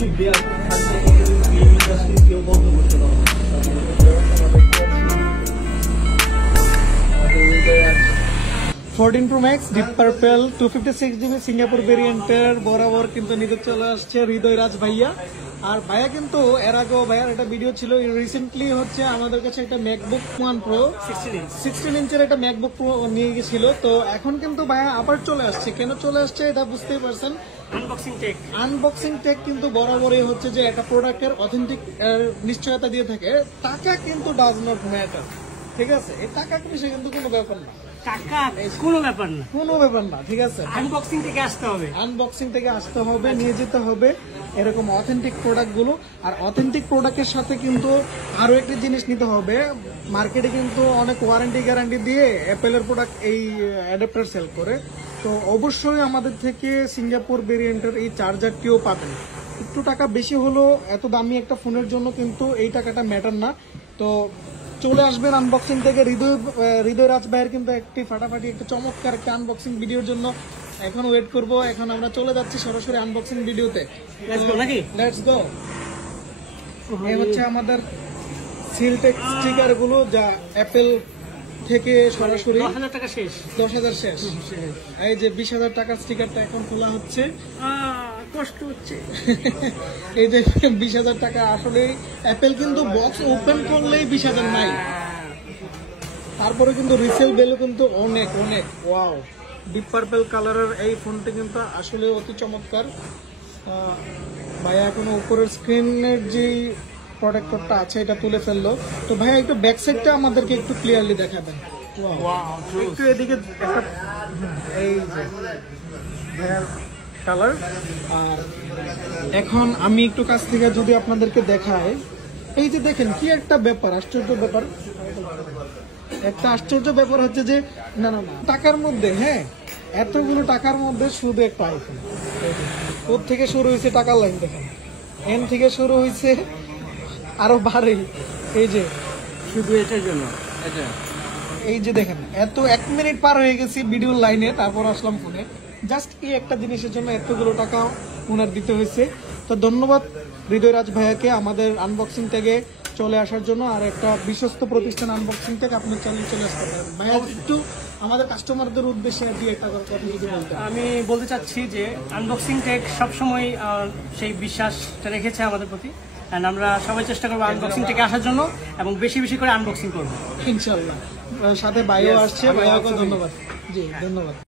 14 Pro Max deep purple 256GB Singapore ভেরিয়েন্টের বরাবর কিন্তু নিতে চলে আসছে হৃদয় রাজ ভাইয়া। আর ভাইয়া কিন্তু এর আগেও ভাইয়ার একটা ভিডিও ছিল, রিসেন্টলি হচ্ছে আমাদের কাছে একটা ম্যাকবুক ওয়ান প্রো 16 ইঞ্চের একটা ম্যাকবুক প্রো নিয়ে গেছিল। তো এখন কিন্তু ভাইয়া আবার চলে আসছে। কেন চলে আসছে এটা বুঝতেই পারছেন, আনবক্সিং টেক কিন্তু বরাবরই হচ্ছে যে একটা প্রোডাক্টের অথেন্টিক নিশ্চয়তা দিয়ে থাকে। টাকা কিন্তু ডাজ নট ম্যাটার, ঠিক আছে? এই টাকা বিষয় কিন্তু কোনো ব্যাপার না, কোনো ব্যাপার না, ঠিক আছে? আনবক্সিং থেকে আসতে হবে, নিয়ে যেতে হবে এরকম অথেন্টিক প্রোডাক্ট গুলো। আর অথেন্টিক প্রোডাক্টের সাথে কিন্তু আরো একটি জিনিস নিতে হবে, মার্কেটে কিন্তু অনেক ওয়ারেন্টি গ্যারান্টি দিয়ে অ্যাপেলের প্রোডাক্ট এই অ্যাডাপ্টার সেল করে। তো অবশ্যই আমাদের থেকে সিঙ্গাপুর ভেরিয়েন্টের এই চার্জারটিও পাবেন। একটু টাকা বেশি হলো এত দামি একটা ফোনের জন্য কিন্তু এই টাকাটা ম্যাটার না। তো চলে আসবেন আনবক্সিং থেকে। হৃদয় রাজ ভাইয়ের কিন্তু একটি ফাটাফাটি একটা চমৎকার একটা আনবক্সিং ভিডিওর জন্য এখন ওয়েট করব। এখন আমরা চলে যাচ্ছি সরাসরি আনবক্সিং ভিডিওতে। Let's go. এই হচ্ছে আমাদের সিলটেক স্টিকার গুলো, যা অ্যাপেল থেকে সরাসরি 10,000 শেষ। এই যে 20,000 টাকার স্টিকারটা এখন খোলা হচ্ছে, কষ্ট হচ্ছে। এই যে 20,000 টাকা আসলে অ্যাপেল কিন্তু বক্স ওপেন করলেই 20,000 নাই। তারপরে কিন্তু রিসেল ভ্যালু কিন্তু অনেক অনেক। ওয়াও, ডিপ পার্পল কালারের এই ফোনটি কিন্তু আসলে অতি চমৎকার। ভাইয়া এখনো উপরের স্ক্রিনের যে প্রোটেক্টরটা আছে এটা তুলে ফেললো। তো ভাইয়া একটু ব্যাক সাইডটা আমাদেরকে একটু ক্লিয়ারলি দেখাবেন। একটু এদিকে একটা, এই যে ভাইয়ার কালার। আর এখন আমি একটু কাছ থেকে যদি আপনাদেরকে দেখাই, এই যে দেখেন কি একটা ব্যাপার, আশ্চর্য ব্যাপার। একটা আশ্চর্য ব্যাপার হচ্ছে যে না না না টাকার মধ্যে, হ্যাঁ এতগুলো টাকার মধ্যে শুধু একটা আইফোন। ওর থেকে শুরু হয়েছে টাকার লাইন, দেখেন এন থেকে শুরু হয়েছে আরো বাড়ে। এই যে শুধু এটার জন্য এটা, এই যে দেখেন এত 1 মিনিট পার হয়ে গেছি ভিডিওর লাইনে, তারপর আসলাম ফোনে। জাস্ট এই একটা জিনিসের জন্য এতগুলো টাকা ওনার দিতে হয়েছে। তো ধন্যবাদ হৃদয় রাজ ভাইয়াকে আমাদের আনবক্সিং থেকে চলে আসার জন্য। আর একটা বিশ্বস্ত প্রতিষ্ঠান আনবক্সিং থেকে আপনি চলে আসতে পারেন। ভাইয়া একটু আমাদের কাস্টমারদের উদ্দেশ্যে দিয়ে একটা কথা যদি বলতে। আমি বলতে চাচ্ছি যে আনবক্সিং টেক সবসময় সেই বিশ্বাসটা রেখেছে আমাদের প্রতি। আমরা সবাই চেষ্টা করবো আনবক্সিং থেকে আসার জন্য এবং বেশি বেশি করে আনবক্সিং করবো ইনশাল্লাহ। সাথে ভাইও আসছে, ভাইয়াকে ধন্যবাদ। জি ধন্যবাদ।